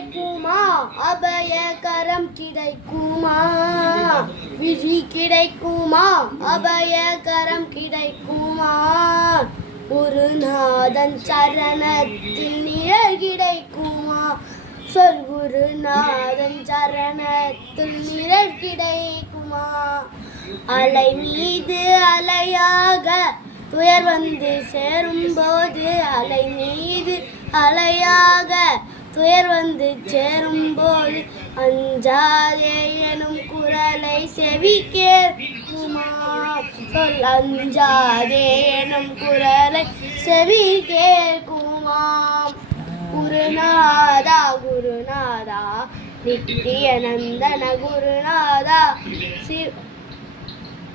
கிடைக்குமா அபயகரம் கிடைக்குமா விழி கிடைக்குமா அபயகரம் கிடைக்குமா குருநாதன் சரணத்தில் நிழல் கிடைக்குமா சொல் குருநாதன் சரணத்தில் நிழல் கிடைக்குமா அலை மீது அலையாக துயர் வந்து சேரும்போது அலை மீது அலையாக துயர் வந்து சேரும்போது அஞ்சாதே எனும் குரலை செவி கேட்குமா சொல் அஞ்சாதே எனும் குரலை செவி கேட்குமா குருநாதா குருநாதா நித்தியநந்தன குருநாதா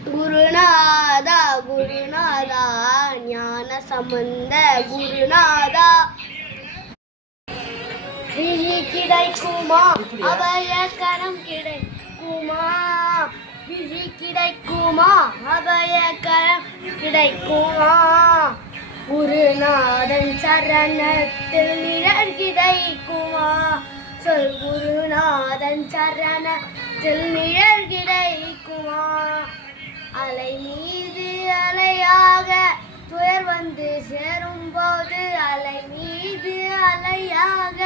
குருநாதா குருநாதா ஞான சம்பந்த குருநாதா விழி கிடைக்குமா அபயகரம் கிடைக்குமா விழி கிடைக்குமா அபயகரம் கிடைக்குமா குருநாதன் சரணத்தில் நிழல் கிடைக்குமா சொல் குருநாதன் சரணத்தில் நிழல் கிடைக்குமா அலை மீது அலையாக துயர் வந்து சேரும்போது அலை மீது அலையாக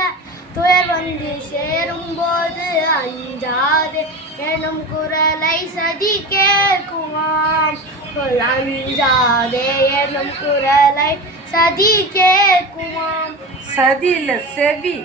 துயர் வந்து சேரும்போது அஞ்சாது எனும் குரலை சதி கேட்குமாம் சொல் அஞ்சாதே எனும் குரலை சதி கேட்குமாம் சதி இல்ல செவி